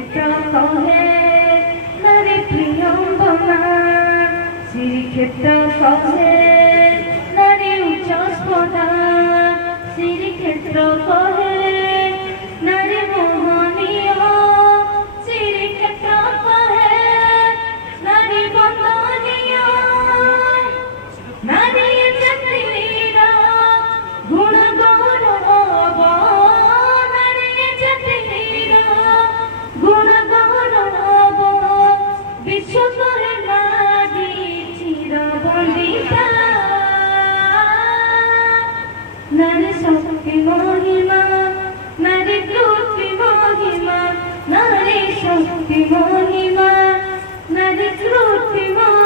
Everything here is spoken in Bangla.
শ্রীক্ষেত্র কহে নারী প্রিয়ম্বনা, শ্রীক্ষেত্র কহে নারী উচ্চস্পদা, শ্রীক্ষেত্র কহে নারী মোহনীয়, শ্রীক্ষেত্র কহে নারী বন্দনীয়। নারী জাতির গুণ গৌরব, নারী জাতির গুণ গৌরব, বিশ্ব করে নারী চিরবন্দিতা। নারী শক্তি মহিমা, নারী ত্রুটি মহিমা, নারী শক্তি মহিমা, নারী ত্রুটি মহিমা।